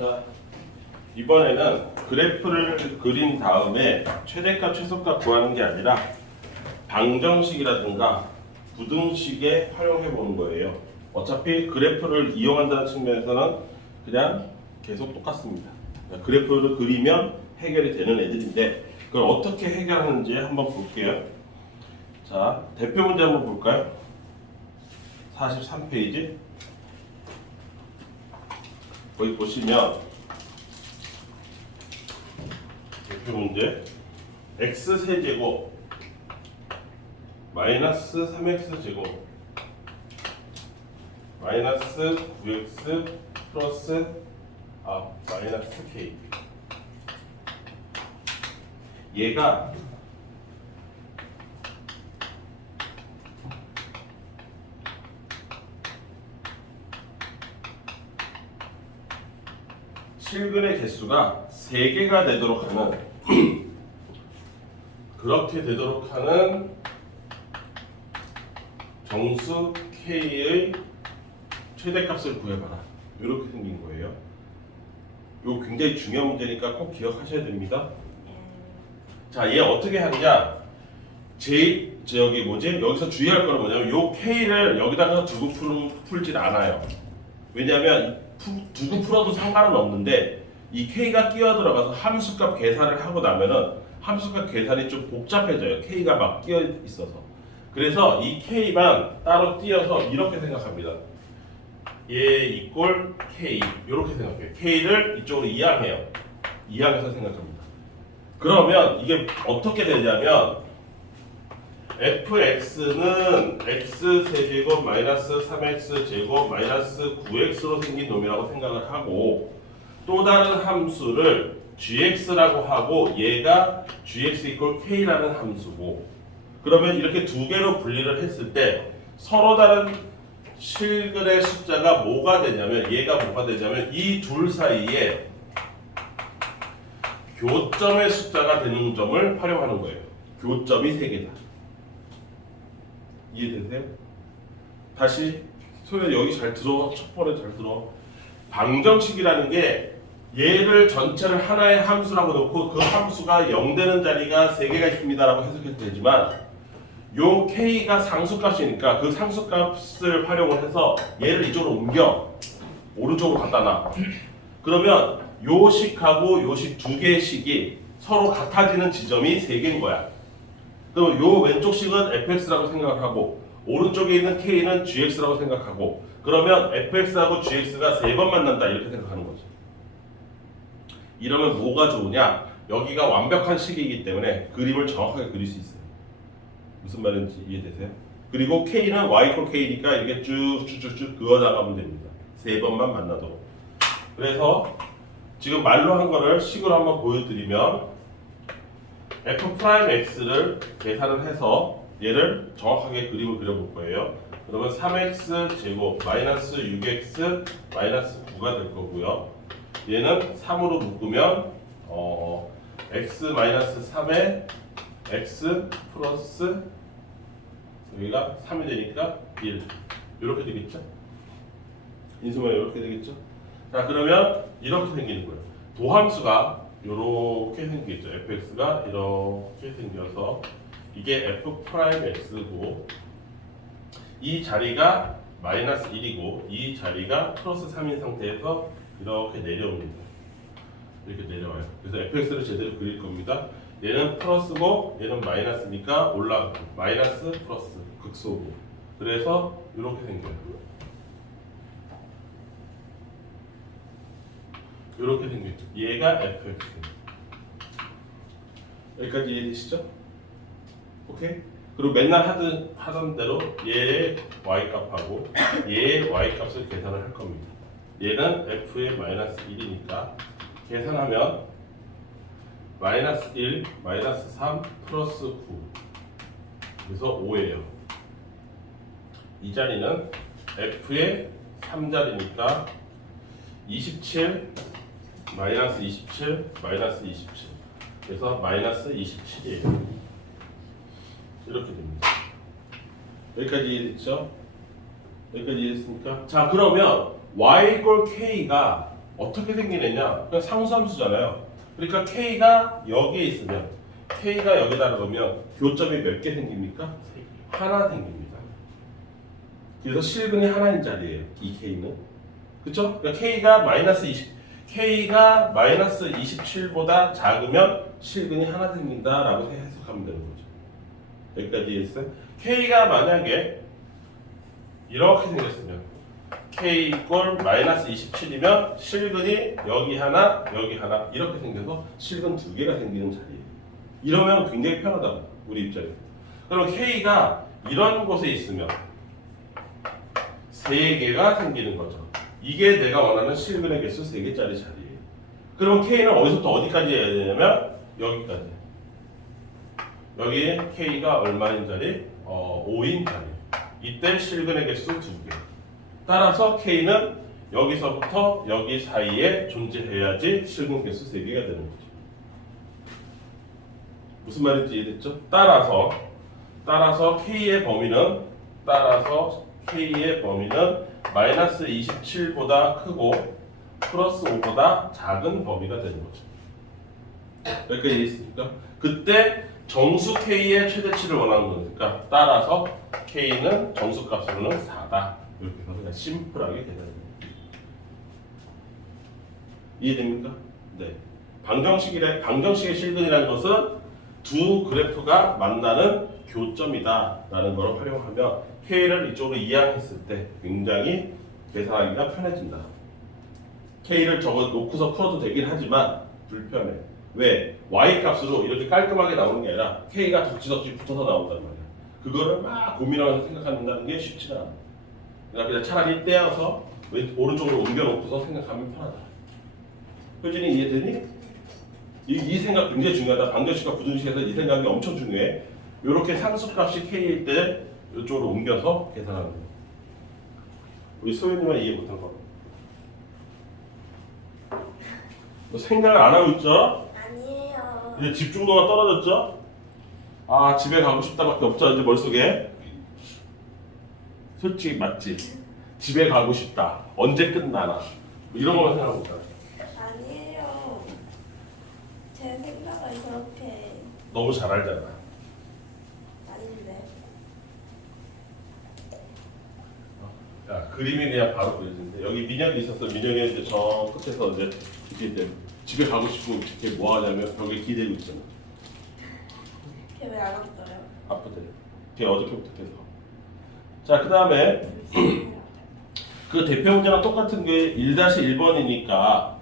자, 이번에는 그래프를 그린 다음에 최대값, 최소값 구하는 게 아니라 방정식이라든가 부등식에 활용해 보는 거예요. 어차피 그래프를 이용한다는 측면에서는 그냥 계속 똑같습니다. 그래프를 그리면 해결이 되는 애들인데 그걸 어떻게 해결하는지 한번 볼게요. 자, 대표 문제 한번 볼까요? 43페이지. 거기 보시면 대표 문제 x세제곱 마이너스 3x제곱 마이너스 9x 플러스 마이너스 k, 얘가 실근의 개수가 3개가 되도록 하는 그렇게 되도록 하는 정수 K의 최대값을 구해봐라. 이렇게 생긴 거예요. 이거 굉장히 중요한 문제니까 꼭 기억하셔야 됩니다. 자, 얘 어떻게 하느냐? 여기서 주의할 거는 뭐냐면 이 K를 여기다가 두고 풀질 않아요. 왜냐하면 두고 풀어도 상관은 없는데 이 K가 끼어 들어가서 함수값 계산을 하고 나면은 함수값 계산이 좀 복잡해져요. K가 막 끼어 있어서. 그래서 이 K만 따로 띄어서 이렇게 생각합니다. 얘 이꼴 K 이렇게 생각해요. K를 이쪽으로 이항해요. 이항해서 생각합니다. 그러면 이게 어떻게 되냐면 fx는 x세제곱 마이너스 3x제곱 마이너스 9x로 생긴 놈이라고 생각을 하고 또 다른 함수를 gx라고 하고 얘가 gx 이꼴 k라는 함수고, 그러면 이렇게 두 개로 분리를 했을 때 서로 다른 실근의 숫자가 뭐가 되냐면 이 둘 사이에 교점의 숫자가 되는 점을 활용하는 거예요. 교점이 3개다. 이해되세요? 다시 소연 여기 잘 들어. 첫 번에 잘 들어. 방정식이라는 게 얘를 전체를 하나의 함수라고 놓고 그 함수가 0 되는 자리가 3개가 있습니다라고 해석해도 되지만 요 k가 상수값이니까 그 상수값을 활용을 해서 얘를 이쪽으로 옮겨 오른쪽으로 갖다 놔. 그러면 요 식하고 요 식 두 개의 식이 서로 같아지는 지점이 3개인 거야. 그럼 요 왼쪽 식은 fx라고 생각을 하고 오른쪽에 있는 k는 gx라고 생각하고, 그러면 fx하고 gx가 3번 만난다 이렇게 생각하는 거죠. 이러면 뭐가 좋으냐? 여기가 완벽한 식이기 때문에 그림을 정확하게 그릴 수 있어요. 무슨 말인지 이해되세요? 그리고 k는 y = k니까 이렇게 쭉쭉쭉쭉 그어나가면 됩니다. 3번만 만나도록. 그래서 지금 말로 한 거를 식으로 한번 보여드리면 f'x를 계산을 해서 얘를 정확하게 그림을 그려볼 거예요. 그러면 3x 제곱 마이너스 6x 마이너스 9가 될 거고요. 얘는 3으로 묶으면 x 마이너스 3에 x 플러스 여기가 3이 되니까 1 이렇게 되겠죠? 인수분해 이렇게 되겠죠? 자, 그러면 이렇게 생기는 거예요. 도함수가 이렇게 생기겠죠. fx가 이렇게 생겨서 이게 f'x고 이 자리가 마이너스 1이고 이 자리가 플러스 3인 상태에서 이렇게 내려옵니다. 이렇게 내려와요. 그래서 fx를 제대로 그릴 겁니다. 얘는 플러스고 얘는 마이너스니까 올라가고 마이너스 플러스 극소고, 그래서 이렇게 생겨요. 이렇게 생겼죠. 얘가 fx. 여기까지 이해되시죠? 오케이? 그리고 맨날 하던 대로 얘의 y값하고 얘의 y값을 계산을 할 겁니다. 얘는 f의 마이너스 1이니까 계산하면 마이너스 1, 마이너스 3, 플러스 9 그래서 5예요. 이 자리는 f의 3자리니까 27, 마이너스 27, 마이너스 27 그래서 마이너스 27이에요. 이렇게 됩니다. 여기까지 이해됐죠? 여기까지 이해됐습니까? 자, 그러면 y = k가 어떻게 생기느냐? 그냥 상수함수잖아요. 그러니까 K가 여기에 있으면 K가 여기다 그러면 교점이 몇 개 생깁니까? 하나 생깁니다. 그래서 실근이 하나인 자리예요. 이 K는. 그쵸? 그러니까 K가 마이너스 27보다 작으면 실근이 하나 생긴다라고 해석하면 되는 거죠. 여기까지 이해했어요? K가 만약에 이렇게 생겼으면 K 이꼴 마이너스 27이면 실근이 여기 하나 이렇게 생겨서 실근 두 개가 생기는 자리예요. 이러면 굉장히 편하다고 우리 입장에서. 그럼 K가 이런 곳에 있으면 세 개가 생기는 거죠. 이게 내가 원하는 실근의 개수 3개짜리 자리예요. 그럼 K는 어디서부터 어디까지 해야 되냐면 여기까지. 여기 K가 얼마인 자리? 5인 자리. 이때 실근의 개수 2개. 따라서 K는 여기서부터 여기 사이에 존재해야지 실근 개수 3개가 되는 거죠. 무슨 말인지 이해됐죠? 따라서 K의 범위는 마이너스 27보다 크고 플러스 5보다 작은 범위가 되는 거죠. 여기까지 이해했습니까? 그때 정수 K의 최대치를 원하는 거니까 따라서 K는 정수값으로는 4다. 이렇게 해서 그냥 심플하게 계산합니다. 이해됩니까? 네. 방정식의 실근이라는 것은 두 그래프가 만나는 교점이다라는 걸 활용하면 K를 이쪽으로 이항했을 때 굉장히 계산하기가 편해진다. K를 적어 놓고서 풀어도 되긴 하지만 불편해. 왜? Y 값으로 이렇게 깔끔하게 나오는 게 아니라 K가 덕지덕지 붙어서 나온단 말이야. 그거를 막 고민하면서 생각한다는 게 쉽지가 않아. 그냥 차라리 떼어서 오른쪽으로 옮겨놓고서 생각하면 편하다. 효진이 이해되니? 이 생각 굉장히 중요하다. 방정식과 부등식에서 이 생각이 엄청 중요해. 이렇게 상수값이 K일 때 이쪽으로 옮겨서 계산하는 거야. 우리 소연이만 이해 못한 거. 너 생각을 안 하고 있죠? 아니에요. 이제 집중도가 떨어졌죠? 아, 집에 가고 싶다밖에 없죠, 이제 머릿속에. 솔직히 맞지? 집에 가고 싶다. 언제 끝나나? 뭐 이런 거만 생각하고 있잖아. 아니에요. 제 생각은 그렇게 너무 잘 알잖아. 아닌데. 야, 그림이 그냥 바로 보여지는데 여기 민혁이 있었어. 민혁이 이제 저 끝에서 이제 집에 가고 싶으면 이렇게 뭐 하냐면 벽에 기대고 있잖아. 걔 왜 안 왔어요? 아프대. 걔 어저께부터 계속. 자, 그 다음에 그 대표 문제랑 똑같은 게 1-1번이니까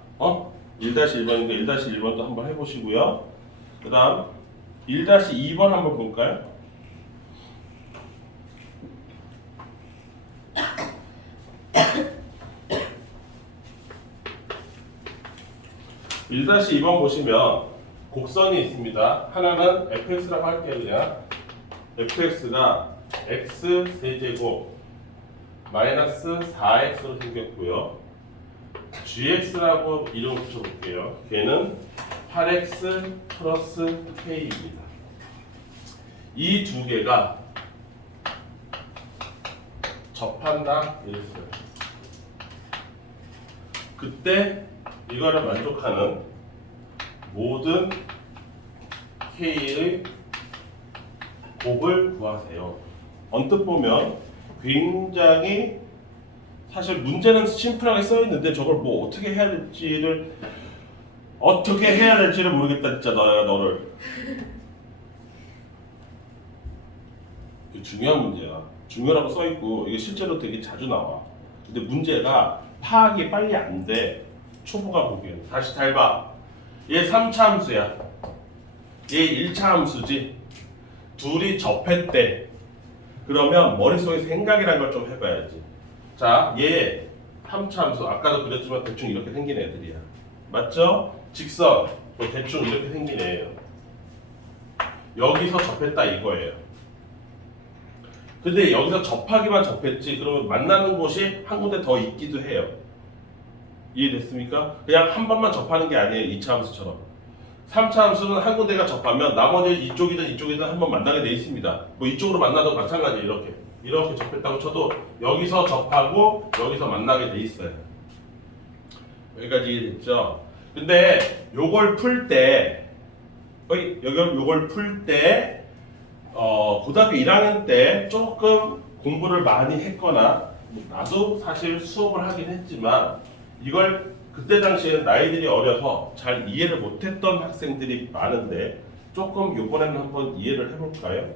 1-1번인데 1-1번도 한번 해보시고요. 그 다음 1-2번 한번 볼까요? (1-2번) 보시면 곡선이 있습니다. 하나는 fx라고 할게요. 그냥 fx가 x 세제곱 마이너스 4x로 생겼고요. gx라고 이름 붙여볼게요. 걔는 8x 플러스 k입니다. 이 두 개가 접한다 이랬어요. 그때 이거를 만족하는 모든 k의 곱을 구하세요. 언뜻 보면 굉장히 사실 문제는 심플하게 써 있는데 저걸 뭐 어떻게 해야 될지를 모르겠다 진짜 너를. 이게 중요한 문제야. 중요하다고 써 있고 이게 실제로 되게 자주 나와. 근데 문제가 파악이 빨리 안 돼. 초보가 보기에는. 다시 잘 봐. 얘 3차 함수야. 얘 1차 함수지. 둘이 접했대. 그러면 머릿속에 생각이란 걸 좀 해봐야지. 자, 얘 3차 함수 아까도 그렸지만 대충 이렇게 생긴 애들이야. 맞죠? 직선 뭐 대충 이렇게 생긴 애예요. 여기서 접했다 이거예요. 근데 여기서 접하기만 접했지 그러면 만나는 곳이 한 군데 더 있기도 해요. 이해됐습니까? 그냥 한 번만 접하는 게 아니에요. 2차 함수처럼. 3차 함수는 한 군데가 접하면 나머지 이쪽이든 한 번 만나게 돼 있습니다. 뭐 이쪽으로 만나도 마찬가지예요. 이렇게 접했다고 쳐도 여기서 접하고 여기서 만나게 돼 있어요. 여기까지 이해됐죠? 근데 요걸 풀 때, 요걸 풀 때, 고등학교 1학년 때 조금 공부를 많이 했거나, 나도 사실 수업을 하긴 했지만, 이걸 그때 당시에는 나이들이 어려서 잘 이해를 못했던 학생들이 많은데, 조금 요번에는 한번 이해를 해볼까요?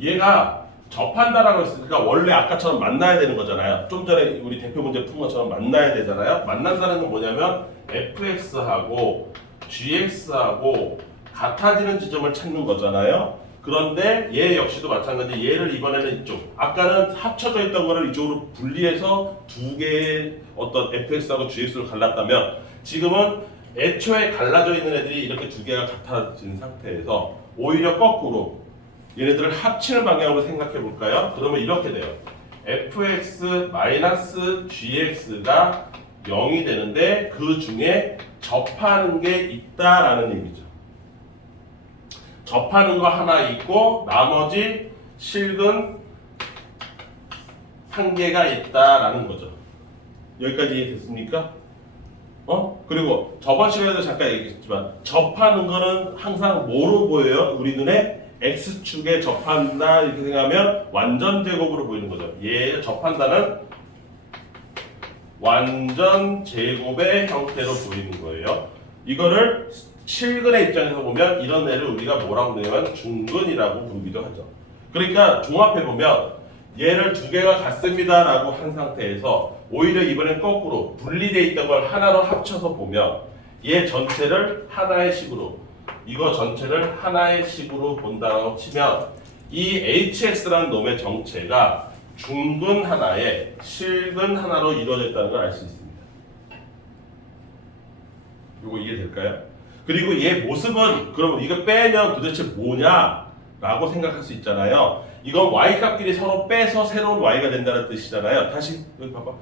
얘가 접한다라고 했으니까 원래 아까처럼 만나야 되는 거잖아요. 좀 전에 우리 대표 문제 푼 것처럼 만나야 되잖아요. 만난다는 건 뭐냐면 fx하고 gx하고 같아지는 지점을 찾는 거잖아요. 그런데 얘 역시도 마찬가지. 얘를 이번에는 이쪽, 아까는 합쳐져 있던 거를 이쪽으로 분리해서 두 개의 어떤 fx하고 gx로 갈랐다면, 지금은 애초에 갈라져 있는 애들이 이렇게 두 개가 같아진 상태에서 오히려 거꾸로 얘네들을 합치는 방향으로 생각해 볼까요? 그러면 이렇게 돼요. fx-gx가 0이 되는데 그 중에 접하는 게 있다라는 얘기죠. 접하는 거 하나 있고 나머지 실근 한 개가 있다라는 거죠. 여기까지 이해됐습니까? 그리고 저번 시간에도 잠깐 얘기했지만 접하는 거는 항상 뭐로 보여요? 우리 눈에 x축에 접한다 이렇게 생각하면 완전 제곱으로 보이는 거죠. 얘 접한다는 완전 제곱의 형태로 보이는 거예요. 이거를 실근의 입장에서 보면 이런 애를 우리가 뭐라고 부르냐면 중근이라고 부르기도 하죠. 그러니까 종합해 보면 얘를 두 개가 같습니다라고 한 상태에서 오히려 이번엔 거꾸로 분리되어 있던 걸 하나로 합쳐서 보면 얘 전체를 하나의 식으로, 이거 전체를 하나의 식으로 본다고 치면 이 hx라는 놈의 정체가 중근 하나에 실근 하나로 이루어져 있다는 걸 알 수 있습니다. 이거 이해될까요? 그리고 얘 모습은 그럼 이거 빼면 도대체 뭐냐라고 생각할 수 있잖아요. 이건 y값끼리 서로 빼서 새로운 y가 된다는 뜻이잖아요. 다시 여기 봐봐.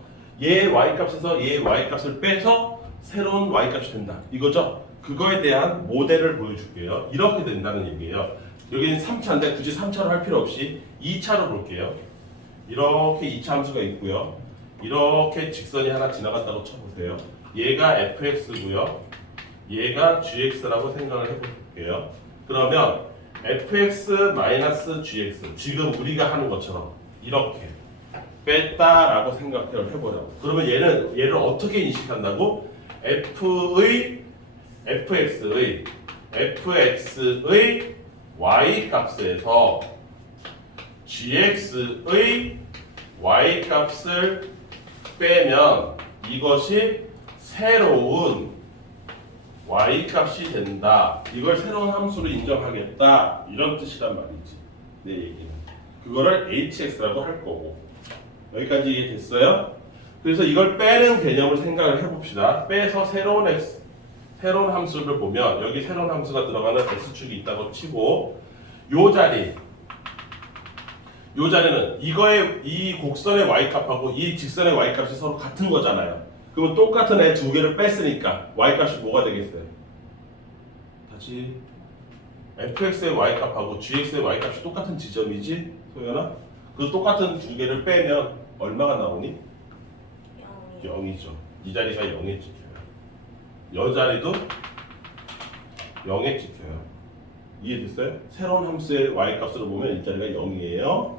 얘 y값에서 얘 y값을 빼서 새로운 y값이 된다. 이거죠? 그거에 대한 모델을 보여줄게요. 이렇게 된다는 얘기예요. 여기는 3차인데 굳이 3차로 할 필요 없이 2차로 볼게요. 이렇게 2차 함수가 있고요. 이렇게 직선이 하나 지나갔다고 쳐보세요. 얘가 fx고요. 얘가 gx라고 생각을 해볼게요. 그러면 fx-gx, 지금 우리가 하는 것처럼 이렇게 뺐다라고 생각을 해보자고. 그러면 얘를 어떻게 인식한다고? fx의 y 값에서 gx의 y 값을 빼면 이것이 새로운 y 값이 된다. 이걸 새로운 함수로 인정하겠다. 이런 뜻이란 말이지. 내 얘기는. 그거를 hx라고 할 거고. 여기까지 이해됐어요? 그래서 이걸 빼는 개념을 생각을 해봅시다. 빼서 새로운 함수를 보면 여기 새로운 함수가 들어가는 x축이 있다고 치고 요 자리는 이 곡선의 y값하고 이 직선의 y값이 서로 같은 거잖아요. 그러면 똑같은 애 두 개를 뺐으니까 y값이 뭐가 되겠어요? 다시 fx의 y값하고 gx의 y값이 똑같은 지점이지? 소연아? 그 똑같은 두 개를 빼면 얼마가 나오니? 0이죠. 이 자리가 0에 찍혀요. 이 자리도 0에 찍혀요. 이해됐어요? 새로운 함수의 y값으로 보면 이 자리가 0이에요.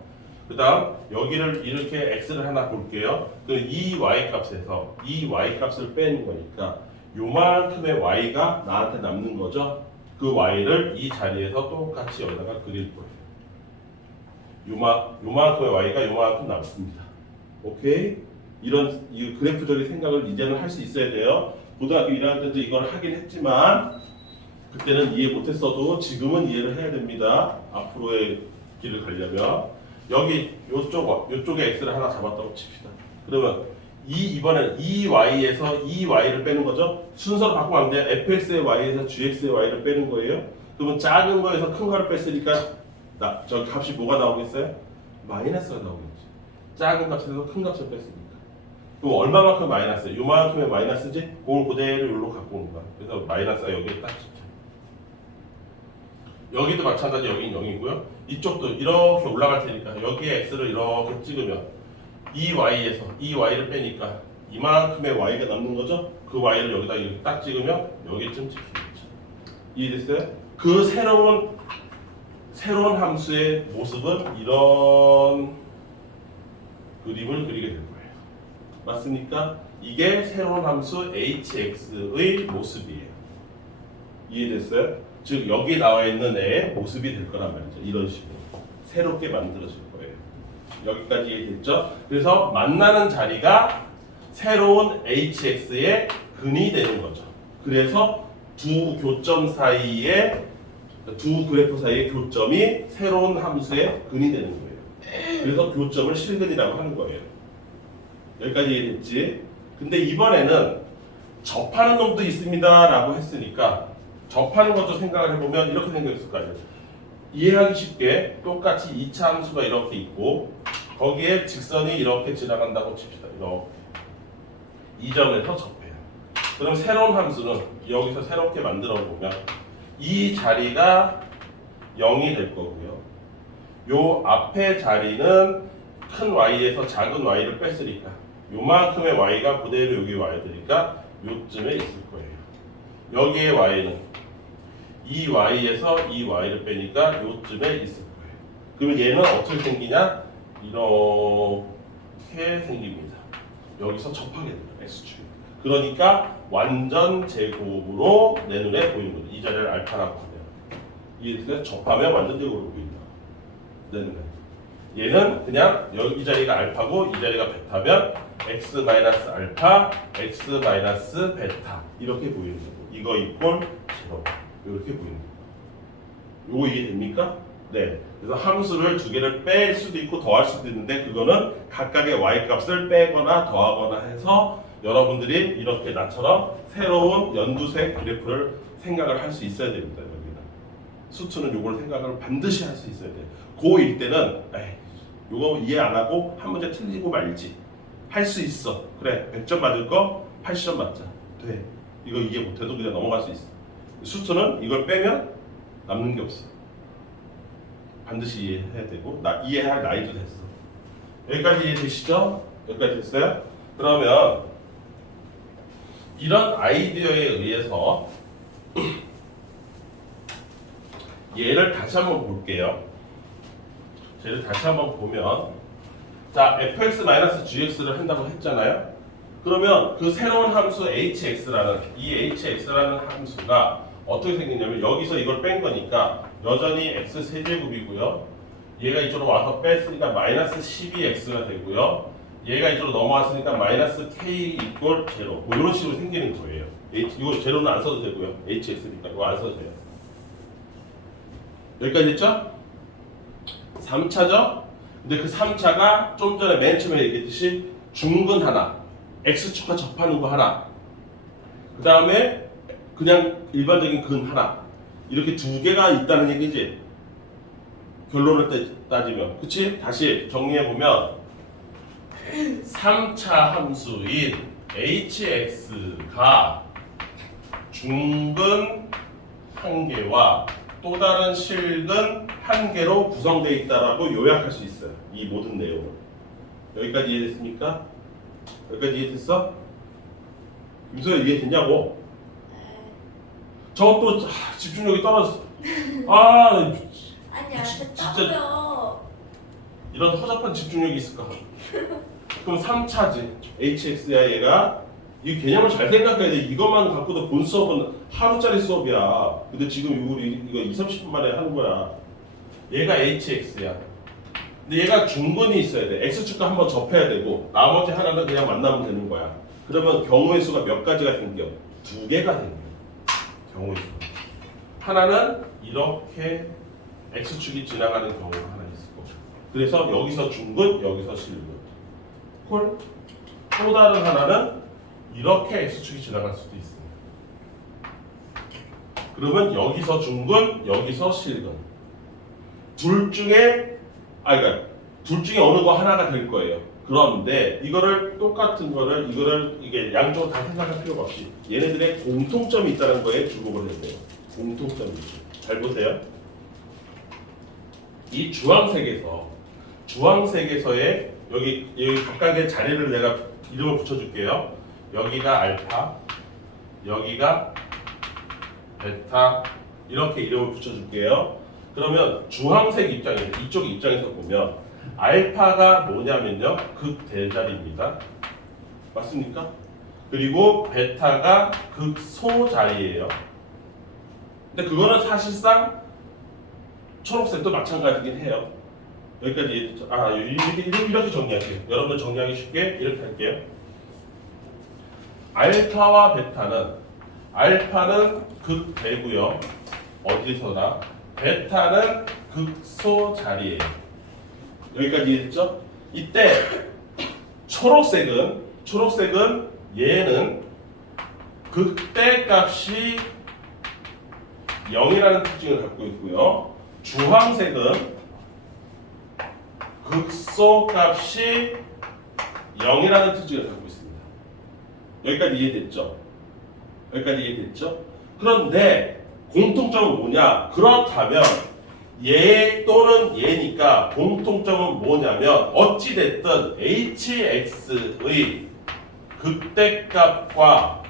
그 다음 여기를 이렇게 x를 하나 볼게요. 그럼 이 y값에서 이 y값을 빼는 거니까 요만큼의 y가 나한테 남는 거죠. 그 y를 이 자리에서 똑같이 여기다가 그릴 거예요. 요만큼의 y가 요만큼 남습니다. 오케이? 이런 이 그래프적인 생각을 이제는 할 수 있어야 돼요. 고등학교 1학년 때도 이걸 하긴 했지만 그때는 이해 못했어도 지금은 이해를 해야 됩니다. 앞으로의 길을 가려면 여기 요쪽에 x를 하나 잡았다고 칩시다. 그러면 이번엔 이 y에서 이 y를 빼는 거죠. 순서로 바꾸면 안 돼요. fx의 y에서 gx의 y를 빼는 거예요. 그러면 작은 거에서 큰 거를 뺐으니까 저 값이 뭐가 나오겠어요? 마이너스가 나오겠지. 작은 값에서 큰 값을 뺐으니까. 그럼 얼마만큼 마이너스예요? 요만큼의 마이너스지? 그걸 그대로 여기로 갖고 오는 거야. 그래서 마이너스가 여기에 딱 찍혀. 여기도 마찬가지, 여기는 0이고요. 이쪽도 이렇게 올라갈 테니까 여기에 x를 이렇게 찍으면 이 y에서 이 y를 빼니까 이만큼의 y가 남는 거죠. 그 y를 여기다 이렇게 딱 찍으면 여기쯤 찍히겠죠. 이해됐어요? 그 새로운 함수의 모습은 이런 그림을 그리게 될 거예요. 맞습니까? 이게 새로운 함수 hx의 모습이에요. 이해됐어요? 즉 여기 나와 있는 애의 모습이 될 거란 말이죠. 이런 식으로 새롭게 만들어질 거예요. 여기까지 이해됐죠? 그래서 만나는 자리가 새로운 hx의 근이 되는 거죠. 그래서 두 교점 사이에 두 그래프 사이의 교점이 새로운 함수의 근이 되는 거예요. 그래서 교점을 실근이라고 하는 거예요. 여기까지 이해됐지? 근데 이번에는 접하는 놈도 있습니다라고 했으니까 접하는 것도 생각을 해보면 이렇게 생겼을 거 아니에요. 이해하기 쉽게 똑같이 2차 함수가 이렇게 있고 거기에 직선이 이렇게 지나간다고 칩시다. 이렇게 이 점에서 접해요. 그럼 새로운 함수는 여기서 새롭게 만들어 보면 이 자리가 0이 될 거고요. 요 앞에 자리는 큰 y에서 작은 y를 뺐으니까 요만큼의 y가 그대로 여기 와야 되니까 요쯤에 있을 거예요. 여기에 y는 이 y에서 이 y를 빼니까 요쯤에 있을 거예요. 그러면 얘는 어떻게 생기냐? 이렇게 생깁니다. 여기서 접하게 돼요. x축이. 그러니까 완전 제곱으로 내 눈에 보이는 거죠. 이 자리를 알파라고 하면. 이해됐어요? 접하면 완전 제곱으로 보인다. 내 눈에. 얘는 그냥 여기 이 자리가 알파고 이 자리가 베타면 x 마이너스 알파, x 마이너스 베타 이렇게 보이는 거고 이거 이꼴 제로 이렇게 보이는 거고 요거 이해됩니까? 네. 그래서 함수를 두 개를 뺄 수도 있고 더할 수도 있는데 그거는 각각의 y 값을 빼거나 더하거나 해서 여러분들이 이렇게 나처럼 새로운 연두색 그래프를 생각을 할 수 있어야 됩니다. 여기는 수투는 요걸 생각을 반드시 할 수 있어야 돼요. 고1 때는 요거 이해 안 하고 한 문제 틀리고 말지 할 수 있어. 그래 100점 맞을 거 80점 맞자. 돼. 이거 이해 못해도 그냥 넘어갈 수 있어. 수투는 이걸 빼면 남는 게 없어. 반드시 이해해야 되고 이해할 나이도 됐어. 여기까지 이해되시죠? 여기까지 됐어요? 그러면 이런 아이디어에 의해서 얘를 다시 한번 볼게요. 얘를 다시 한번 보면 자 fx-gx를 한다고 했잖아요. 그러면 그 새로운 함수 hx라는 이 hx라는 함수가 어떻게 생겼냐면 여기서 이걸 뺀 거니까 여전히 x 세제곱이고요. 얘가 이쪽으로 와서 뺐으니까 마이너스 12x가 되고요. 얘가 이쪽으로 넘어왔으니까 마이너스 k 이꼴 제로 뭐 이런 식으로 생기는 거예요. 이거 제로는 안 써도 되고요. hx니까 이거 안 써도 돼요. 여기까지 됐죠? 3차죠? 근데 그 3차가 좀 전에 맨 처음에 얘기했듯이 중근 하나 x축과 접하는 거 하나 그 다음에 그냥 일반적인 근 하나 이렇게 두 개가 있다는 얘기지. 결론을 따지면 그치? 다시 정리해보면 3차 함수인 hx가 중근 한 개와 또 다른 실근 한 개로 구성되어 있다라고 요약할 수 있어요. 이 모든 내용을. 여기까지 이해됐습니까? 여기까지 이해됐어? 김소연 이해됐냐고? 저것도 집중력이 떨어졌어. 아니야 진짜 됐다고요. 이런 허접한 집중력이 있을까? 그럼 3차지. hx야 얘가 이 개념을 잘 생각해야 돼. 이것만 갖고도 본 수업은 하루짜리 수업이야. 근데 지금 우리 이거 20-30분 만에 하는 거야. 얘가 hx야. 근데 얘가 중근이 있어야 돼. x축과 한번 접해야 되고 나머지 하나는 그냥 만나면 되는 거야. 그러면 경우의 수가 몇 가지가 생겨? 두 개가 생겨. 경우의 수. 하나는 이렇게 x축이 지나가는 경우가 하나 있을 거고. 그래서 여기서 중근, 여기서 실근. 콜. 또 다른 하나는 이렇게 x축이 지나갈 수도 있습니다. 그러면 여기서 중근, 여기서 실근. 둘 중에 둘 중에 어느 거 하나가 될 거예요. 그런데 이거를 똑같은 거를 이게 양쪽으로 다 생각할 필요가 없이 얘네들의 공통점이 있다는 거에 주목을 해야 돼요. 공통점이 있어요. 잘 보세요. 이 주황색에서의 여기 각각의 자리를 내가 이름을 붙여줄게요. 여기가 알파, 여기가 베타 이렇게 이름을 붙여줄게요. 그러면 주황색 입장에서 이쪽 입장에서 보면 알파가 뭐냐면요 극대자리입니다. 맞습니까? 그리고 베타가 극소자리예요. 근데 그거는 사실상 초록색도 마찬가지긴 해요. 여기까지 이해됐죠? 이렇게 정리할게요. 여러분들 정리하기 쉽게 이렇게 할게요. 알파는 극대고요. 어디서나. 베타는 극소자리예요. 여기까지 이해됐죠? 이때 초록색은 얘는 극대값이 0이라는 특징을 갖고 있고요. 주황색은 극소값이 0이라는 특징을 갖고 있습니다. 여기까지 이해됐죠? 그런데 공통점은 뭐냐? 그렇다면 얘 또는 얘니까 공통점은 뭐냐면 어찌됐든 hx의 극대값과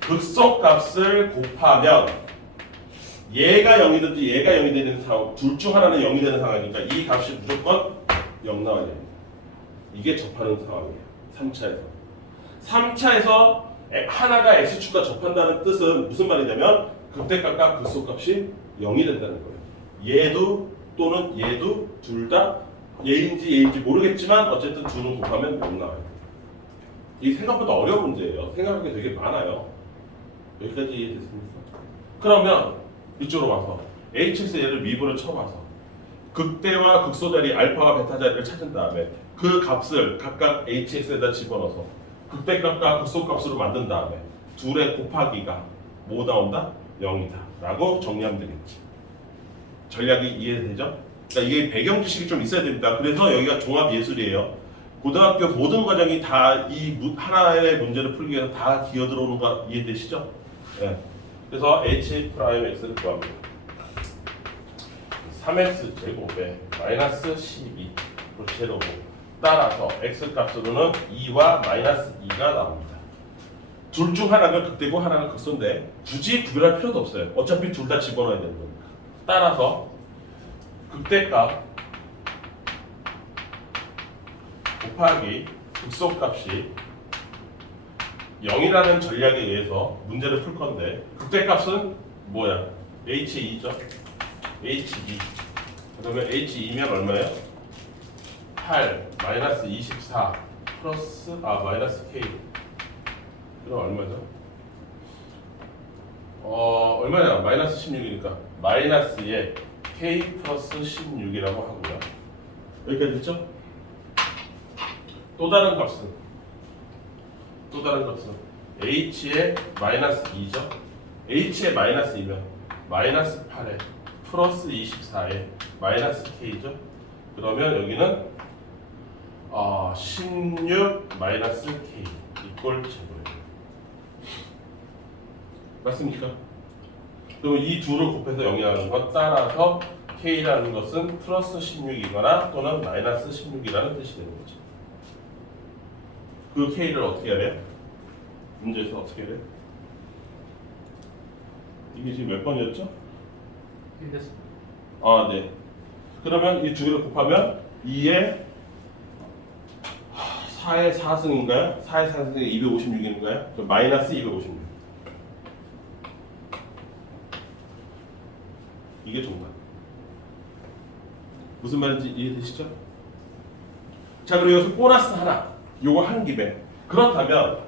극소값을 곱하면 얘가 0이 되는 상황, 둘 중 하나는 0이 되는 상황이니까 이 값이 무조건 0 나와야 됩니다. 이게 접하는 상황이에요. 3차에서. 3차에서 하나가 x축과 접한다는 뜻은 무슨 말이냐면 극대값과 극소값이 0이 된다는 거예요. 얘도 또는 얘도 둘 다 얘인지 모르겠지만 어쨌든 둘은 곱하면 0 나와요. 이 생각보다 어려운 문제예요. 생각할 게 되게 많아요. 여기까지 이해됐습니까? 그러면 이쪽으로 와서 hx 얘를 미분을 쳐봐서 극대와 극소자리 알파와 베타 자리를 찾은 다음에 그 값을 각각 hx에다 집어넣어서 극대값과 극소값으로 만든 다음에 둘의 곱하기가 뭐 나온다? 0이다 라고 정리하면 되겠지. 전략이 이해되죠? 그러니까 이게 배경 지식이 좀 있어야 됩니다. 그래서 여기가 종합예술이에요. 고등학교 모든 과정이 다 이 하나의 문제를 풀기 위해서 다 기어들어오는 거 이해되시죠? 네. 그래서 h'x를 구합니다. 3x 제곱에 마이너스 12 제로고 따라서 x 값으로는 2와 마이너스 2가 나옵니다. 둘 중 하나가 극대고 하나가 극소인데 굳이 구별할 필요도 없어요. 어차피 둘 다 집어넣어야 되는 거니까. 따라서 극대값 곱하기 극소값이 0이라는 전략에 의해서 문제를 풀 건데 극대값은 뭐야? h2죠. h2 그러면 h2면 얼마예요? 8 마이너스 24 플러스 마이너스 k 그럼 얼마죠? 얼마냐? 마이너스 16이니까 마이너스에 k 플러스 16이라고 하고요. 여기까지 됐죠? 또 다른 값은 h의 마이너스 2죠. h의 마이너스 2면 마이너스 8에 플러스 24에 마이너스 k죠. 그러면 여기는 16 마이너스 k 이꼴 제곱이에요. 맞습니까? 그럼 이 둘을 곱해서 0이라는 것 따라서 k라는 것은 플러스 16이거나 또는 마이너스 16이라는 뜻이 되는 거죠. 그 k를 어떻게 해야 돼요? 문제에서 어떻게 해야 돼요? 이게 지금 몇 번이었죠? 네. 그러면 이 두 개를 곱하면 2에 4의 4승인가요? 4의 4승이 256인가요? 마이너스 256. 이게 정답. 무슨 말인지 이해되시죠? 자, 그리고 여기서 보너스 하나. 요거 한 김에. 그렇다면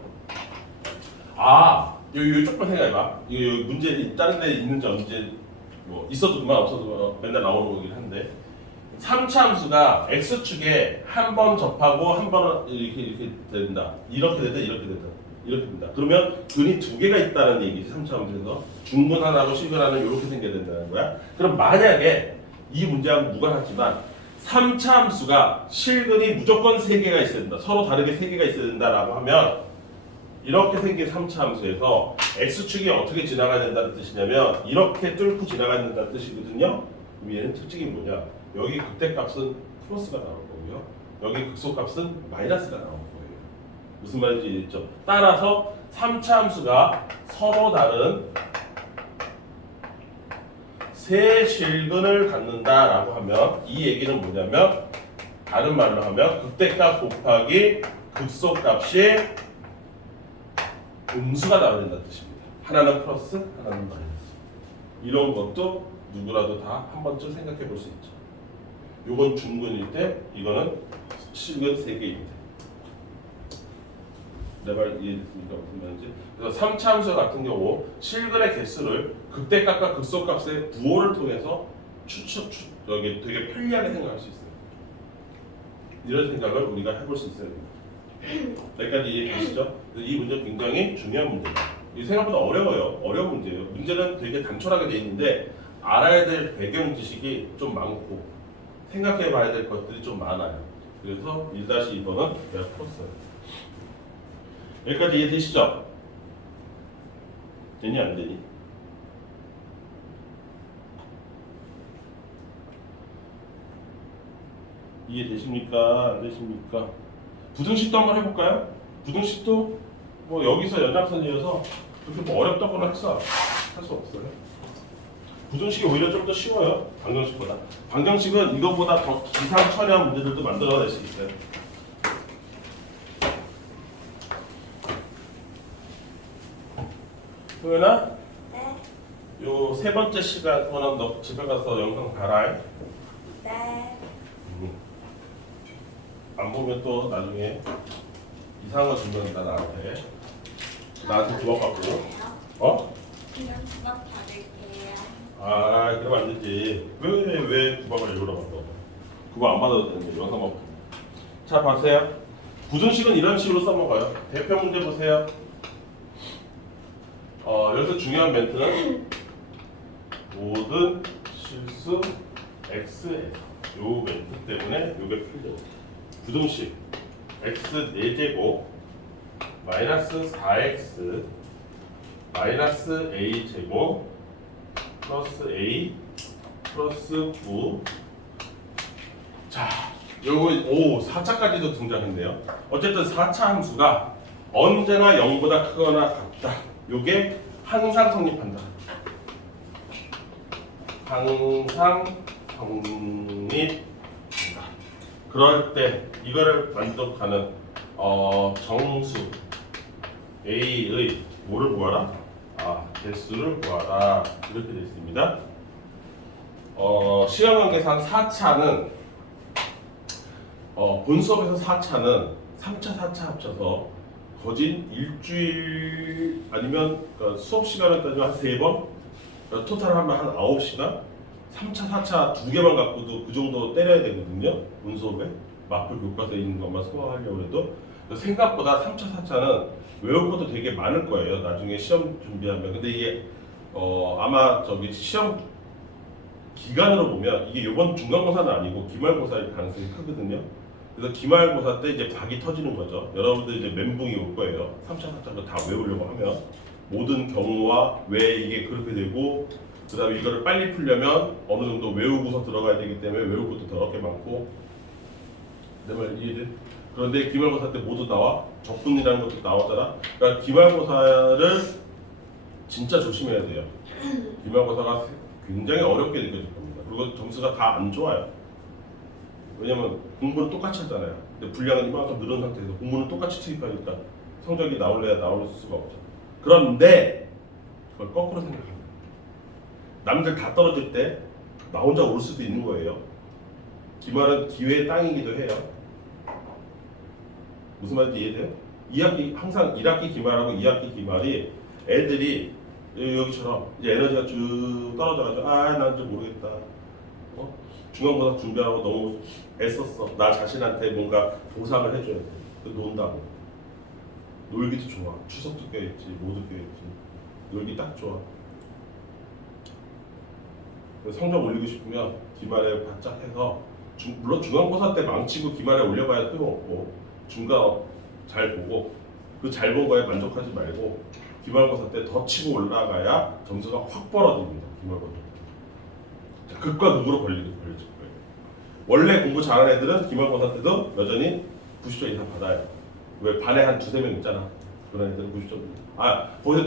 요 조금만 생각해봐. 요 문제 다른 데 있는지 언제 뭐 있어도 그만 없어도 맨날 나오는 거긴 한데 3차 함수가 x축에 한 번 접하고 한 번 이렇게 된다. 이렇게 된다. 그러면 근이 두 개가 있다는 얘기지. 3차 함수에서 중근 하나고 실근 하나는 이렇게 생겨야 된다는 거야. 그럼 만약에 이 문제하고 무관하지만 3차 함수가 실근이 무조건 3개가 있어야 된다. 서로 다르게 3개가 있어야 된다라고 하면 이렇게 생긴 3차 함수에서 x축이 어떻게 지나가야 된다는 뜻이냐면 이렇게 뚫고 지나가야 된다는 뜻이거든요. 그럼 얘는 특징이 뭐냐? 여기 극대값은 플러스가 나올 거고요. 여기 극소값은 마이너스가 나올 거예요. 무슨 말인지 이해했죠? 따라서 3차 함수가 서로 다른 세 실근을 갖는다라고 하면 이 얘기는 뭐냐면 다른 말로 하면 극대값 곱하기 극소값이 음수가 나와야 된다는 뜻입니다. 하나는 플러스, 하나는 마이너스. 이런 것도 누구라도 다 한 번쯤 생각해 볼 수 있죠. 요건 중근일 때, 이거는 실근 3개입니다. 내 말 이해됐습니까? 무슨 말인지? 그래서 3차 함수 같은 경우 실근의 개수를 극대값과 극소값의 부호를 통해서 여기 되게 편리하게 생각할 수 있어요. 이런 생각을 우리가 해볼 수 있어야 됩니다. 여기까지 이해되시죠? 이 문제 굉장히 중요한 문제입니다. 이 생각보다 어려워요. 어려운 문제예요. 문제는 되게 단촐하게 돼 있는데 알아야 될 배경 지식이 좀 많고 생각해 봐야 될 것들이 좀 많아요. 그래서 1-2번은 내가 풀었어요. 여기까지 이해되시죠? 되니 안 되니? 이해되십니까? 안 되십니까? 부등식도 한번 해볼까요? 부등식도 뭐 여기서 연장선이어서 그렇게 뭐 어렵다고는 할 수 없어요. 부등식이 오히려 좀 더 쉬워요. 방정식보다. 방정식은 이것보다 더 기상천외한 문제들도 만들어낼 수 있어요. 소연아? 네. 요 세 번째 시간 거는 너 집에 가서 영상 봐라. 네. 안 보면 또 나중에 이상한 거 준비한다 나한테 구박받고. 어? 그냥 부탁 받을게요. 아 그러면 안 되지. 왜 구박을 일부러 받아? 구박 안 받아도 되는데 영상만 보면. 자 보세요. 부등식은 이런 식으로 써먹어요. 대표 문제 보세요. 여기서 중요한 멘트는 모든 실수 x에서 요 멘트 때문에 요게 풀려요. 부등식 x 4제곱 마이너스 4x 마이너스 a 제곱 플러스 a 플러스 9. 자, 요거 4차까지도 등장했네요. 어쨌든 4차 함수가 언제나 0보다 크거나 같다. 요게 항상 성립한다. 항상 성립. 그럴 때 이거를 만족하는 정수 A의 뭐를 구하라? 개수를 구하라. 이렇게 되어 있습니다. 시간관계상 4차는 본 수업에서 4차는 3차, 4차 합쳐서 거진 일주일 아니면 수업 시간을 따지면 한 3번, 토탈 하면 한 9시간, 3차, 4차 2개만 갖고도 그 정도 때려야 되거든요. 본 수업에 마플 교과서에 있는 것만 소화하려고 해도 생각보다 3차, 4차는 외울 것도 되게 많을 거예요. 나중에 시험 준비하면. 근데 이게 아마 저기 시험 기간으로 보면 이게 이번 중간고사는 아니고 기말고사일 가능성이 크거든요. 그래서 기말고사 때 이제 박이 터지는 거죠. 여러분들 이제 멘붕이 올 거예요. 3차, 4차를 다 외우려고 하면 모든 경우와 왜 이게 그렇게 되고 그 다음에 이거를 빨리 풀려면 어느 정도 외우고서 들어가야 되기 때문에 외울 것도 더럽게 많고 내 말 이해돼? 그런데 기말고사 때 모두 나와 적분이라는 것도 나오잖아. 그러니까 기말고사를 진짜 조심해야 돼요. 기말고사가 굉장히 어렵게 느껴질 겁니다. 그리고 점수가 다 안 좋아요. 왜냐면 공부는 똑같이 하잖아요. 근데 분량은 이만큼 늘은 상태에서 공부는 똑같이 투입하니까 성적이 나올래야 나올 수가 없죠. 그런데 그걸 거꾸로 생각합니다. 남들 다 떨어질 때 나 혼자 올 수도 있는 거예요. 기말은 기회의 땅이기도 해요. 무슨 말인지 이해돼요? 2학기 항상 1학기 기말하고 2학기 기말이 애들이 여기처럼 이제 에너지가 쭉 떨어져가지고 난 좀 모르겠다. 중간고사 준비하고 너무 애썼어. 나 자신한테 뭔가 보상을 해줘야 돼. 논다고. 놀기도 좋아. 추석도 껴있지, 모두 껴있지. 놀기 딱 좋아. 성적 올리고 싶으면 기말에 바짝 해서 물론 중간고사 때 망치고 기말에 올려봐야 소용없고 중간 잘 보고 그 잘 본 거에 만족하지 말고 기말고사 때 더 치고 올라가야 점수가 확 벌어집니다. 기말고사. 극과 극으로 걸리질 거예요. 원래 공부 잘하는 애들은 기말고사 때도 여전히 90점 이상 받아요. 왜 반에 한 두세 명 있잖아. 그런 애들은 90점. 아 거기서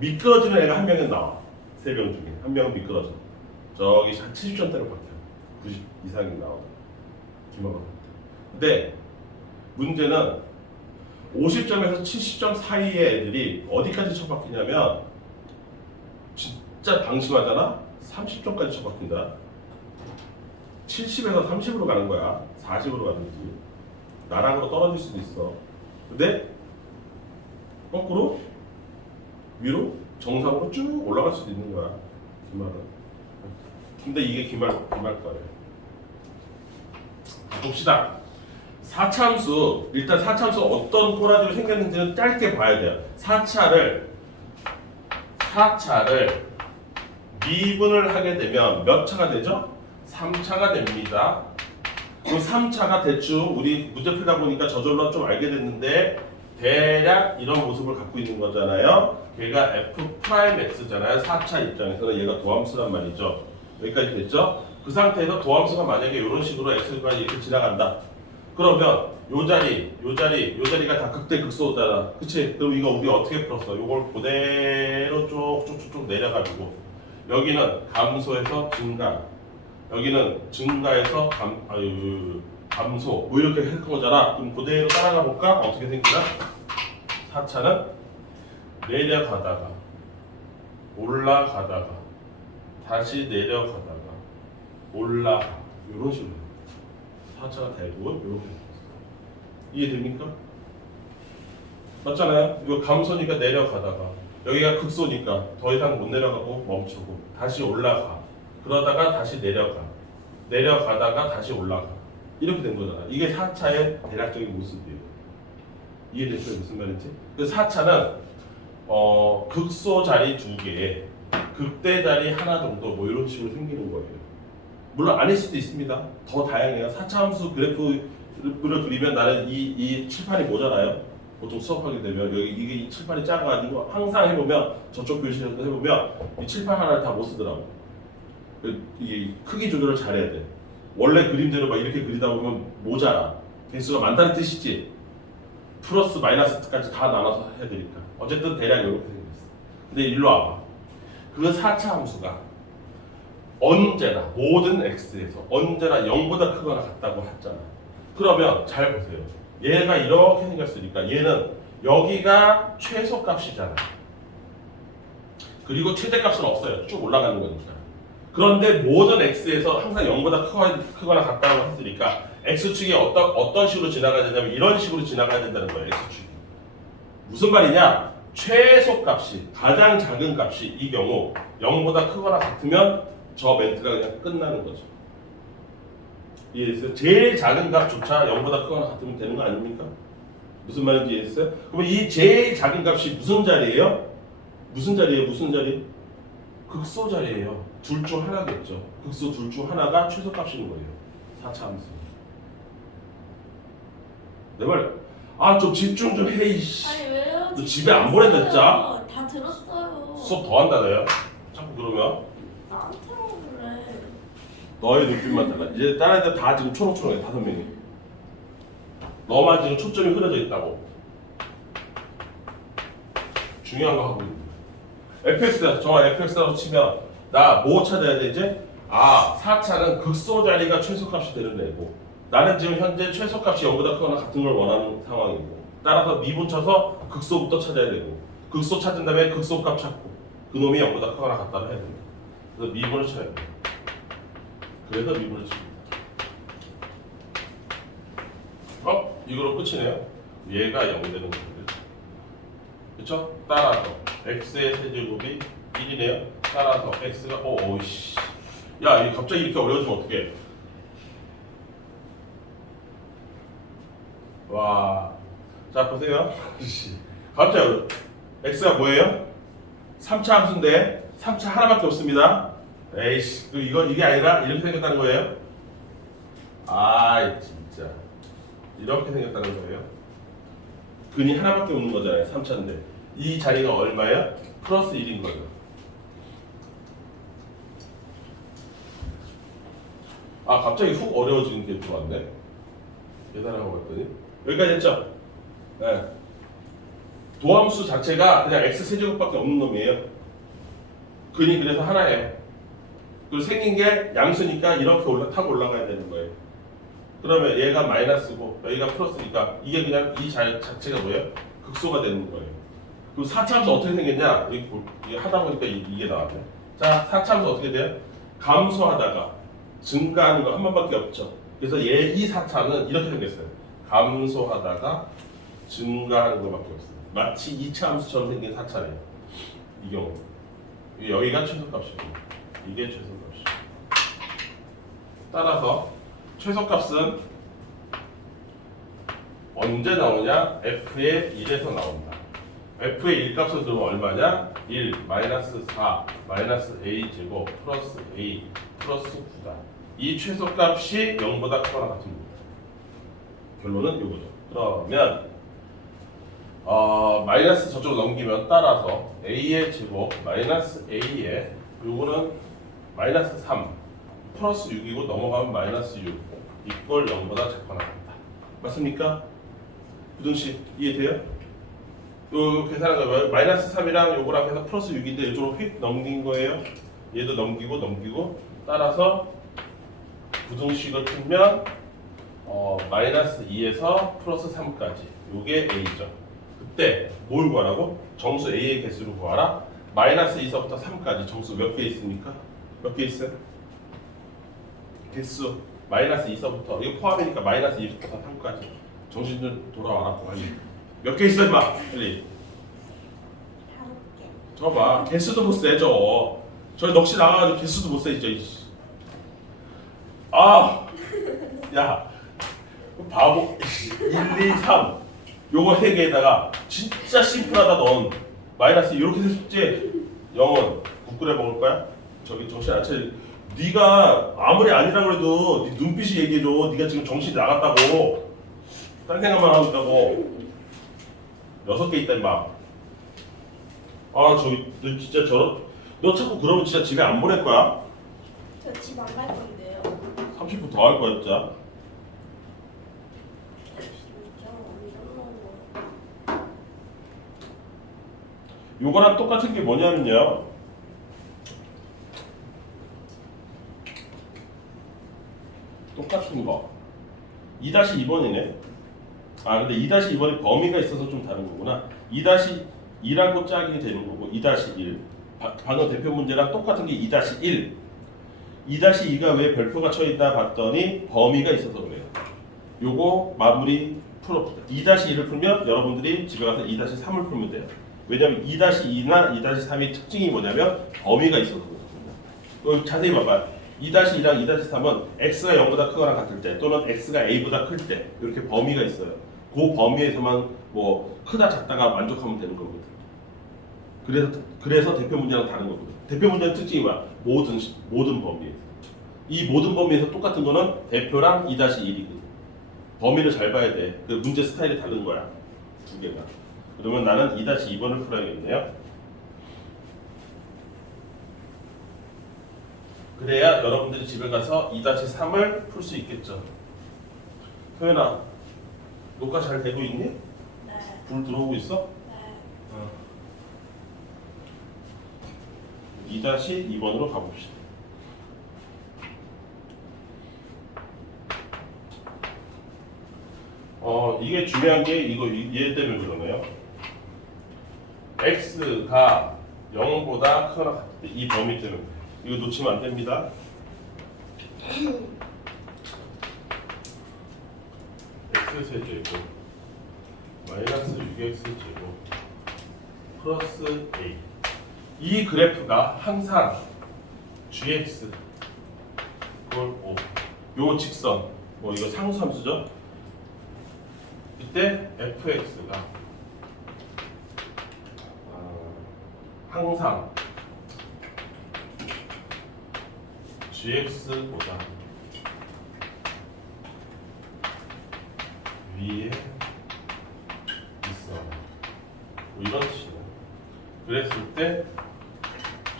미끄러지는 애가 한 명은 나와. 세 명 중에 한 명은 미끄러져. 저기 한 70점대로 바뀌어. 90 이상이 나와. 기막아. 근데 문제는 50점에서 70점 사이의 애들이 어디까지 처박히냐면 진짜 방심하잖아. 30점까지 처박힌다. 70에서 30으로 가는 거야. 40으로 가든지. 나락으로 떨어질 수도 있어. 근데 거꾸로 위로 정상으로 쭉 올라갈 수도 있는 거야. 기말은. 근데 이게 기말 거예요. 봅시다. 4차함수 일단 4차함수 어떤 꼬라지로 생겼는지는 짧게 봐야 돼요. 4차를 미분을 하게 되면 몇 차가 되죠? 3차가 됩니다. 그럼 3차가 대충 우리 문제 풀다 보니까 저절로 좀 알게 됐는데 대략 이런 모습을 갖고 있는 거잖아요. 걔가 F'X잖아요. 4차 입장에서는 얘가 도함수란 말이죠. 여기까지 됐죠? 그 상태에서 도함수가 만약에 이런 식으로 X가 이렇게 지나간다. 그러면 요 자리가 다 극대 극소잖아. 그치? 그럼 이거 우리 어떻게 풀었어? 요걸 그대로 쭉쭉쭉 내려가지고 여기는 감소해서 증가, 여기는 증가해서 감소 뭐 이렇게 할 거잖아. 그럼 그대로 따라가 볼까? 어떻게 생기나? 4차는 내려가다가 올라가다가 다시 내려가다가 올라가 이런 식으로 4차가 대부분 이렇게 이해됩니까? 맞잖아요. 이거 감소니까 내려가다가 여기가 극소니까 더 이상 못 내려가고 멈추고 다시 올라가 그러다가 다시 내려가다가 다시 올라가 이렇게 된 거잖아. 이게 4차의 대략적인 모습이에요. 이해됐어요? 무슨 말인지? 그 4차는 극소 자리 2개, 극대 자리 하나 정도 뭐 이런 식으로 생기는 거예요. 물론 아닐 수도 있습니다. 더 다양해요. 4차 함수 그래프를 그리면 나는 이 칠판이 모자라요. 보통 수업하게 되면 여기 이게 이 칠판이 작아가지고 항상 해보면 저쪽 교실에서 해보면 이 칠판 하나를 다 못 쓰더라고. 이 크기 조절을 잘해야 돼. 원래 그림대로 막 이렇게 그리다 보면 모자라. 개수가 많다는 뜻이지. 플러스 마이너스까지 다 나눠서 해야 되니까. 어쨌든 대략 이렇게 생겼어. 근데 일로 와봐. 그 4차 함수가 언제나 모든 x에서 언제나 0보다 크거나 같다고 했잖아. 그러면 잘 보세요. 얘가 이렇게 생겼으니까 얘는 여기가 최소값이잖아. 그리고 최대값은 없어요. 쭉 올라가는 거니까. 그런데 모든 x에서 항상 0보다 크거나 같다고 했으니까 x축이 어떤 식으로 지나가야 되냐면 이런 식으로 지나가야 된다는 거예요. x축이. 무슨 말이냐? 최소값이 가장 작은 값이 이 경우 0보다 크거나 같으면 저 멘트가 그냥 끝나는 거죠. 이해했어요? 제일 작은 값조차 0보다 크거나 같으면 되는 거 아닙니까? 무슨 말인지 이해했어요? 그러면 이 제일 작은 값이 무슨 자리예요? 무슨 자리? 극소 자리예요. 둘 중 하나겠죠. 극소 둘 중 하나가 최소값인 거예요. 4차 함수. 내 말, 좀 집중 좀 해, 이씨. 아니 왜요? 너 집에 안 보낸다, 진짜? 다 들었어요. 수업 더 한다, 내가. 자꾸 그러면. 나한테 그래. 너의 눈빛만 달라. 이제 다른 애들 다 지금 초록초록해, 5명이. 너만 지금 초점이 흐려져 있다고. 중요한 거 하고 있는 거야. fx, 정말 fx라고 치면 나 뭐 찾아야 돼 이제? 4차는 극소 자리가 최소값이 되는 애고 나는 지금 현재 최소값이 0보다 크거나 같은 걸 원하는 상황이고 따라서 미분쳐서 극소부터 찾아야 되고 극소 찾은 다음에 극소값 찾고 그놈이 0보다 크거나 같다를 해야 된다. 그래서 미분을 쳐야 돼. 그래서 미분을 칩니다. 이거로 끝이네요. 얘가 0 되는 거예요. 그쵸? 따라서 x의 세제곱이 1이네요. 따라서 x가 어이씨. 야, 이 갑자기 이렇게 어려워지면 어떡해? 와. 자, 보세요. 갑자기 x가 뭐예요? 3차 함수인데 3차 하나밖에 없습니다. 에이씨, 이게 아니라 이렇게 생겼다는 거예요? 아이 진짜 이렇게 생겼다는 거예요. 근이 하나밖에 없는 거잖아요. 3차인데 이 자리가 얼마야? 플러스 1인 거죠. 갑자기 훅 어려워지는 게 들어왔네. 계산하고 봤더니 여기까지 했죠? 네. 도함수 자체가 그냥 x 세제곱밖에 없는 놈이에요. 근이 그래서 하나예요. 그리고 생긴 게 양수니까 이렇게 타고 올라가야 되는 거예요. 그러면 얘가 마이너스고 여기가 플러스니까 이게 그냥 이 자체가 뭐예요? 극소가 되는 거예요. 그리고 4차함수 어떻게 생겼냐? 이게 하다 보니까 이게 나왔네. 자, 4차함수 어떻게 돼요? 감소하다가 증가하는 거 한 번밖에 없죠. 그래서 이 4차는 이렇게 생겼어요. 감소하다가 증가하는 것밖에 없어요. 마치 2차 함수처럼 생긴 4차래요. 이 경우. 여기가 최소값이고 이게 최소값이고. 따라서 최소값은 언제 나오냐? f의 1에서 나온다. f의 1값은 그럼 얼마냐? 1, 마이너스 4, 마이너스 a 제곱, 플러스 a, 플러스 9다. 이 최소값이 0보다 크거나 같습니다. 결론은 이거죠. 그러면 마이너스 저쪽으로 넘기면 따라서 a의 제곱, 마이너스 a의 요거는 마이너스 3, 플러스 6이고 넘어가면 마이너스 6, 이꼴 0보다 작거나 같다. 맞습니까? 부등식 이해돼요? 요 계산한 거 마이너스 3이랑 요거랑 해서 플러스 6인데 이쪽으로 휙 넘긴 거예요. 얘도 넘기고 따라서 부등식을 풀면 마이너스 2에서 플러스 3까지 요게 a죠. 그때 뭘 구하라고? 정수 a의 개수를 구하라. 마이너스 2서부터 3까지 정수 몇 개 있습니까? 몇 개 있어요? 개수 마이너스 2서부터 이거 포함이니까 마이너스 2부터 3까지 정신 좀 돌아와라 빨리. 몇 개 있어 임마 빨리. 5개. 저거 봐 개수도 못 세죠. 저 넋이 나가가지고 개수도 못 세죠. 야 바보 1, 2, 3 요거 3개에다가 진짜 심플하다 넌 마이너스 이렇게 됐지? 0은 국끓여 먹을 거야? 저기 정신 안 차려. 네가 아무리 아니라 그래도 네 눈빛이 얘기해줘. 네가 지금 정신이 나갔다고. 딴 생각만 하고 있다고. 6개 있다 임마. 저기 너 진짜 너 자꾸 그러면 진짜 집에 안 보낼 거야? 저 집 안 갈 건데요. 30분 더 할 거야 진짜. 진짜 엄청 많아. 요거랑 똑같은 게 뭐냐면요. 똑같은 거 2-2번이네. 근데 2-2번이 범위가 있어서 좀 다른 거구나. 2-2라고 짝이 되는 거고 2-1 방금 대표 문제랑 똑같은 게 2-1 2-2가 왜 별표가 쳐있다 봤더니 범위가 있어서 그래요. 요거 마무리 풀어봅시다. 2-1을 풀면 여러분들이 집에 가서 2-3을 풀면 돼요. 왜냐면 2-2나 2-3의 특징이 뭐냐면 범위가 있어서 그렇습니다. 자세히 봐봐요. 2-2랑 2-3은 x가 0보다 크거나 같을 때 또는 x가 a보다 클 때 이렇게 범위가 있어요. 그 범위에서만 뭐 크다 작다가 만족하면 되는 거거든. 그래서 대표 문제랑 다른 거거든. 대표 문제의 특징이 뭐야? 모든 범위에서. 이 모든 범위에서 똑같은 거는 대표랑 2-1이거든. 범위를 잘 봐야 돼. 그 문제 스타일이 다른 거야. 두 개가. 그러면 나는 2-2번을 풀어야겠네요. 그래야 여러분들이 집에 가서 2-3을 풀 수 있겠죠. 소연아, 녹화 잘 되고 있니? 네. 불 들어오고 있어? 네. 2-2번으로 가봅시다. 이게 중요한 게 얘 때문에 그러네요. x가 0보다 크거나 같을 때 이 범위 때문에 이거 놓치면 안 됩니다. x세제곱 마이너스 6x 제곱 플러스 a. 이 그래프가 항상 gx 꼴 5. 요 직선 뭐 이거 상수함수죠. 이때 fx가 항상 gx보다 위에 있어. 뭐 이런 뜻이네. 그랬을 때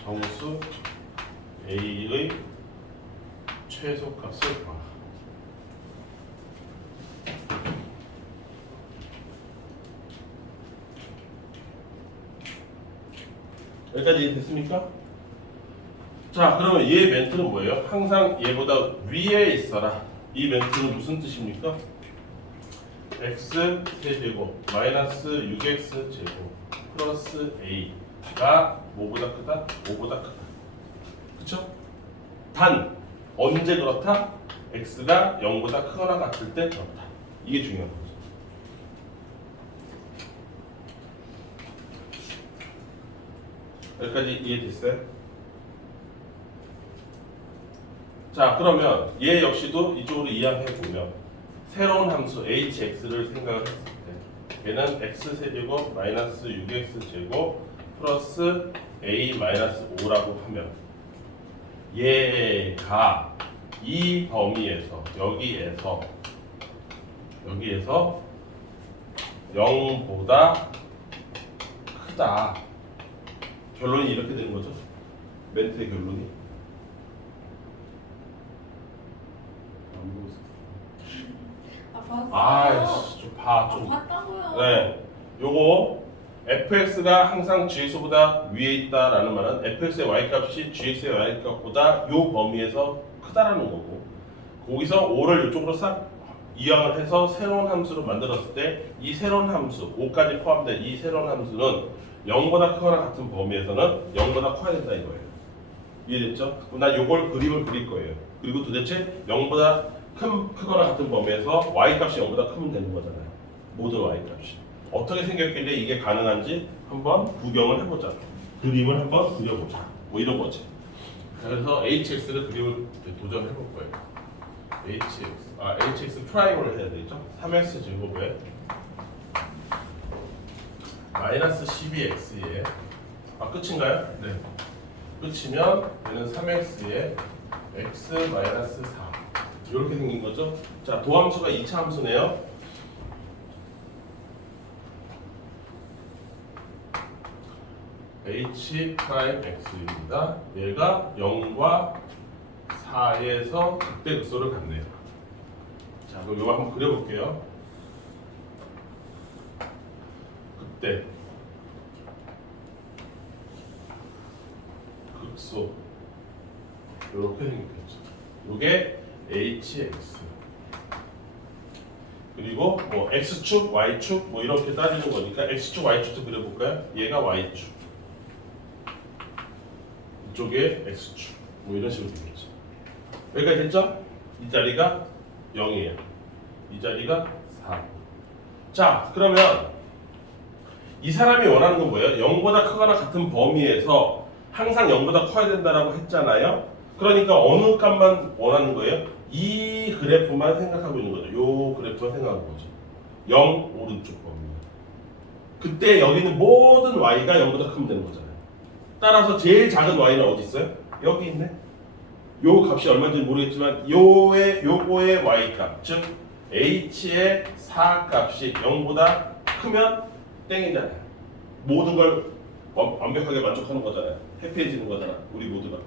정수 a의 최소값을 봐. 여기까지 이해됐습니까? 자, 그러면 얘 멘트는 뭐예요? 항상 얘보다 위에 있어라. 이 멘트는 무슨 뜻입니까? x 세제곱 마이너스 6x 제곱 플러스 a가 뭐보다 크다? 5보다 크다. 그쵸? 단 언제 그렇다? x가 0보다 크거나 같을 때 그렇다. 이게 중요한 거죠. 여기까지 이해됐어요? 자, 그러면 얘 역시도 이쪽으로 이항해 보면 새로운 함수 hx를 생각을 했을 때 얘는 x 세제곱 마이너스 6x 제곱 플러스 a 마이너스 5라고 하면 얘가 이 범위에서 여기에서 0보다 크다. 결론이 이렇게 되는 거죠. 멘트의 결론이. 아이씨, 좀 봐, 좀. 봤다고요. 네, 요거 fx가 항상 gx보다 위에 있다라는 말은 fx의 y값이 gx의 y값보다 요 범위에서 크다라는 거고, 거기서 5를 이쪽으로 싹 이항을 해서 새로운 함수로 만들었을 때 이 새로운 함수, 5까지 포함된 이 새로운 함수는 0보다 크거나 같은 범위에서는 0보다 커야 된다 이거예요. 이해됐죠? 그럼 난 요걸 그림을 그릴 거예요. 그리고 도대체 0보다 크거나 같은 범위에서 y값이 0보다 크면 되는 거잖아요. 모든 y값이. 어떻게 생겼길래 이게 가능한지 한번 구경을 해보자. 그림을 한번 그려보자. 뭐 이런 거지. 자, 그래서 hx를 그림을 도전해볼 거예요. hx 프라임을 해야 되겠죠? 3x 제곱에 마이너스 12x에 끝인가요? 네. 끝이면 얘는 3x에 x 마이너스 4 이렇게 생긴 거죠. 자, 도함수가 2차 함수네요. h 프라임 x입니다. 얘가 0과 4에서 극대극소를 갖네요. 자, 그럼 이거 한번 그려볼게요. 극대 극소 이렇게 생겼죠. 이게 hx 그리고 뭐 x축, y축 뭐 이렇게 따지는 거니까 x축, y축도 그려볼까요? 얘가 y축 이쪽에 x축 뭐 이런 식으로 되겠죠. 여기까지 됐죠? 이 자리가 0이에요. 이 자리가 4. 자, 그러면 이 사람이 원하는 건 뭐예요? 0보다 크거나 같은 범위에서 항상 0보다 커야 된다라고 했잖아요. 그러니까 어느 값만 원하는 거예요? 이 그래프만 생각하고 있는 거죠. 요 그래프만 생각하는 거죠. 0 오른쪽 범위. 그때 여기 있는 모든 y가 0보다 크면 되는 거잖아요. 따라서 제일 작은 y는 어디 있어요? 여기 있네. 요 값이 얼마인지 모르겠지만 요거의 y 값, 즉 h의 4 값이 0보다 크면 땡이잖아요. 모든 걸 완벽하게 만족하는 거잖아요. 해피해지는 거잖아. 우리 모두가.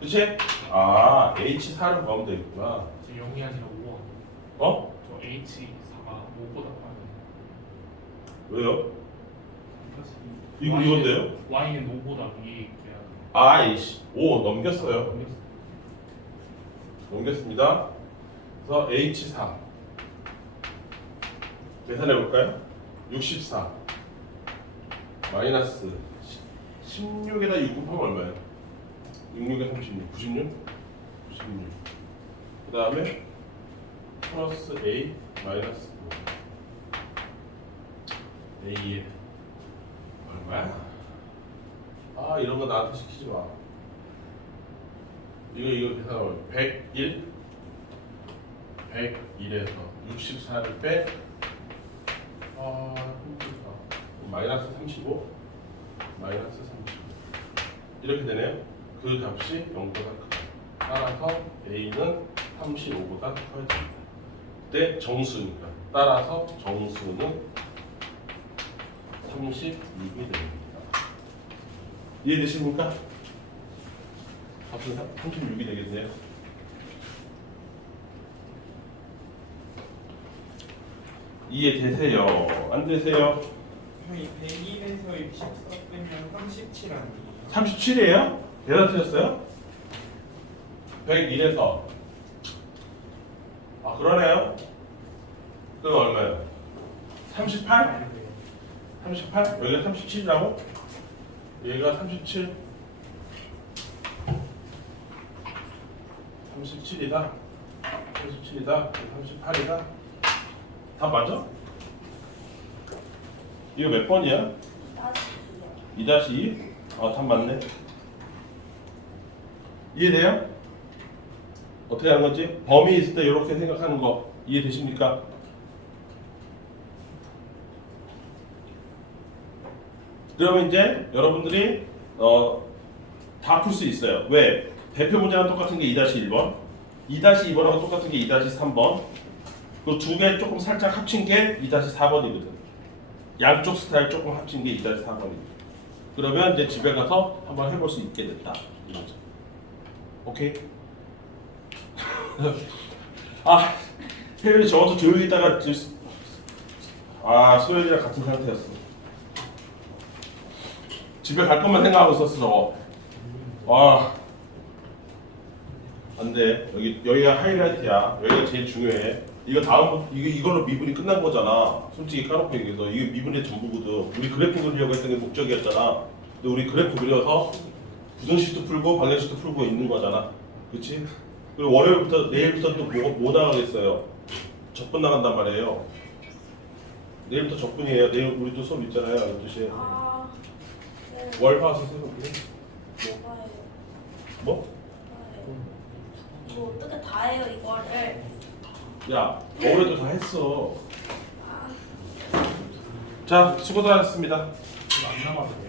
그치? 아, h4를 구하면 되겠구나. 지금 0이 아니라 5원. 어? 저 H4가 5보다 빠르네. 왜요? 이건데요? Y는 5보다 위에 있어야 아이씨, 5 넘겼어요. 넘겼습니다. 그래서 h4 계산해 볼까요? 64 마이너스 16에다 6 곱하면 얼마예요? 66에 36, 96? 96. 그 다음에 플러스 a 마이너스 5 a 얼마야? 아, 이런 거 나한테 시키지 마. 이거 계산하면 101 101에서 64를 빼 마이너스 35 마이너스 35 이렇게 되네요. 그 값이 0보다 크다. 따라서 a는 35보다 커야 됩니다. 그때 정수니까 따라서 정수는 36이 됩니다. 이해되십니까? 값은 36이 되겠네요. 이해되세요? 안 되세요? 형이 101에서 64 빼면 37 아니에요? 37이에요? 대답 틀렸어요? 101에서 아 그러네요. 그럼 얼마예요? 38? 38? 여기가 37이라고? 얘가 37 37이다 37이다 38이다 답 맞아? 이거 몇 번이야? 다시 2-2? 아, 답 맞네. 이해돼요? 어떻게 하는 건지? 범위 있을 때 이렇게 생각하는 거 이해되십니까? 그러면 이제 여러분들이 다 풀 수 있어요. 왜? 대표 문제랑 똑같은 게 2-1번, 2-2번하고 똑같은 게 2-3번, 그 두 개 조금 살짝 합친 게 2-4번이거든. 양쪽 스타일 조금 합친 게 2-4번이거든. 그러면 이제 집에 가서 한번 해볼 수 있게 됐다. 이거죠. 오케이? 아, 혜연이 저것도 조용히 있다가 소연이랑 같은 상태였어. 집에 갈 것만 생각하고 있었어 저거. 안 돼. 여기가 하이라이트야. 여기가 제일 중요해. 이거 다음 이걸로 미분이 끝난 거잖아. 솔직히 까놓고 얘기해서 이게 미분의 전부거든. 우리 그래프 그리려고 했던 게 목적이었잖아. 근데 우리 그래프 그려서 부등식도 풀고 방정식도 풀고 있는 거잖아. 그렇지? 그리고 월요일부터 내일부터 또 뭐 나가겠어요? 적분 나간단 말이에요. 내일부터 적분이에요. 내일 우리 또 수업 있잖아요. 12시에. 네. 월화수 세볼게. 뭐가요? 뭐? 이거 어떻게 다 해요 이거를? 야, 올해도 다 했어. 아, 자, 수고들 하셨습니다. 이거 안 남아도 돼.